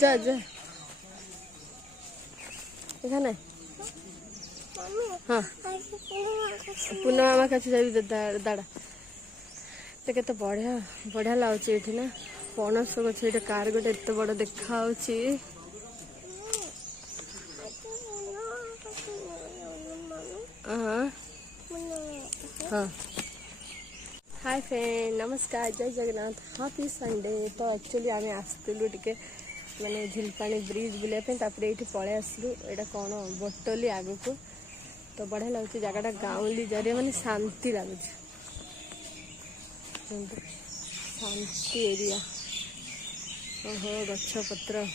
যা যা এখানে হ্যাঁ ପୂର୍ଣ୍ଣ ମାମା କାছে ଯାଇ ଦାଡ଼ା ତ କେତେ ବଢ଼ିଆ ବଢ଼ିଆ ଲାଗୁଛି ଏଠି ନା ପଣସ ଗଛ ଏଠି କାର ଗୋଟେ ଏତେ ବଡ଼ ଦେଖାଯାଉଛି हाँ हाय फ्रेंड नमस्कार जय जगन्नाथ हैप्पी संडे तो एक्चुअली आम आसलु टे माने झिलपाणी ब्रिज बुलापी ये पलि आसलु यहाँ कौन बोटली आग को तो बढ़िया लगुच जगटा गाँवली जरिए माने शांति लगुच शांति एरिया ओहो गछ पत्र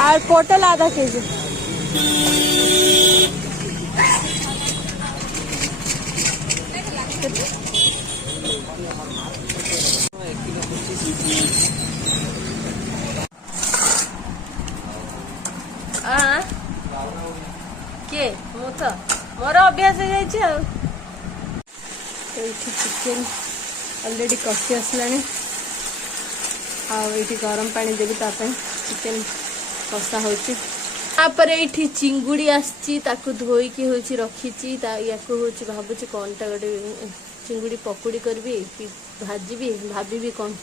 और पोटल आधा केजी किए मु तो मोर अभ्यास हो जाए चिकेन ऑलरेडी कषि आसला आठी गरम पानी देवी चिकेन कषा होपर ये चिंगुड़ी आसी धोईकी हूँ रखी या भावुँ कौन टा गोटे चिंगुड़ी पकुड़ी करी भाजी भाभी कौन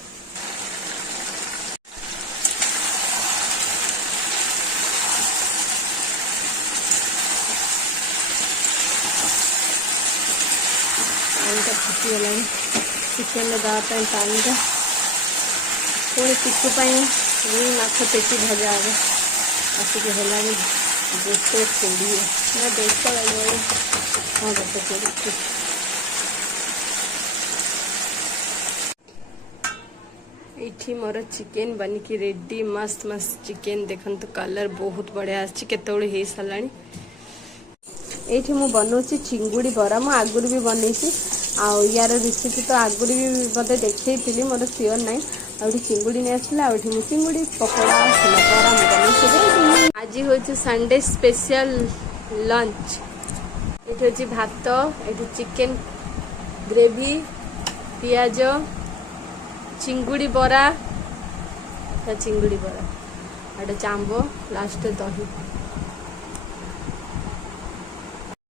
पानी फुटीगला चिकेन देवाई पानी पुणी टिकू माछ पेटी भजा हे आसिक है गोटे 20 ना 150 लगे हाँ गोटे 20 ये मोर चिकेन बनिकी रेडी मस्त मस्त चिकेन देखु कलर बहुत बढ़िया आते हो सारा ये मु बनाऊँगी चिंगुड़ी बरा मु आगुरी भी बनई यार रेसिपी तो आगुरी भी मत देखी मोर सियोर ना आउटी चिंगुड़ी नहीं आसला आउटी मु चिंगुड़ी पकोड़ा बरा बन आज हूँ संडे स्पेशल लंच ये हूँ भात ये चिकेन ग्रेवी पियाज चिंगुड़ी बरा चिंगुड़ी बरा आटे चांबो लास्ट दही